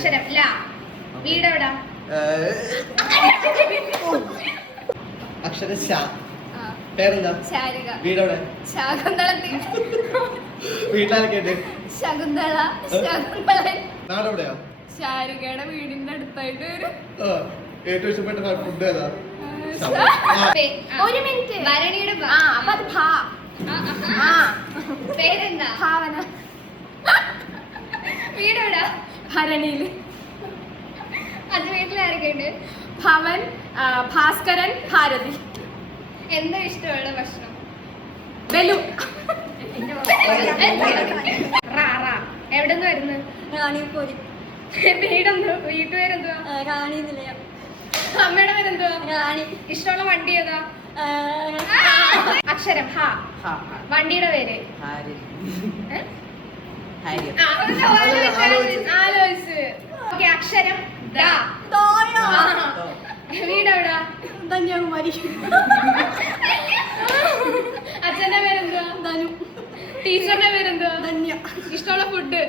അക്ഷരം ല. വീടെവിടാ? അക്ഷരം ശ. പേരെന്താ? ശാരിക. വീടെവിടെ? ശാകുന്തളത്തിൽ. വീട്ടിലാരൊക്കെയുണ്ട്? ശകുന്തള, ശകുന്തളൻ. നാടെവിടെയാ? ശാരികയുടെ വീടിന്റെ അടുത്തായിട്ട് വരും. ഏറ്റവും ഇഷ്ടപ്പെട്ട ഫുഡ് ഏതാ? ഒരു മിനിറ്റ്. ഭരണിയുടെ പേരെന്താ? ഭാവന. വീടെവിടാ? ഭരണിയില്. അത് വീട്ടിലാരൊക്കെയുണ്ട്? ഭവൻ, ഭാസ്കരൻ, ഭാരതി. എന്താ ഇഷ്ടമുള്ള ഭക്ഷണം? ബലു. എവിടെന്ന് വരുന്നു? റാണിപ്പൊരി. വീടെന്തോ? വീട്ടുപേരെന്തോ? റാണി നിലയം. അമ്മയുടെ പേരെന്തോ? റാണി. ഇഷ്ടമുള്ള വണ്ടി ഏതാ? അക്ഷരം ഹ. വണ്ടിയുടെ പേര്? ആലോചിച്ച്. ഓക്കെ, അക്ഷരം ദ. വീടെവിടാ? കന്യാകുമാരി. അച്ഛന്റെ പേരെന്തോ? ധനു. ടീച്ചറിന്റെ പേരെന്തോ? ധന്യ. ഇഷ്ടമുള്ള ഫുഡ്?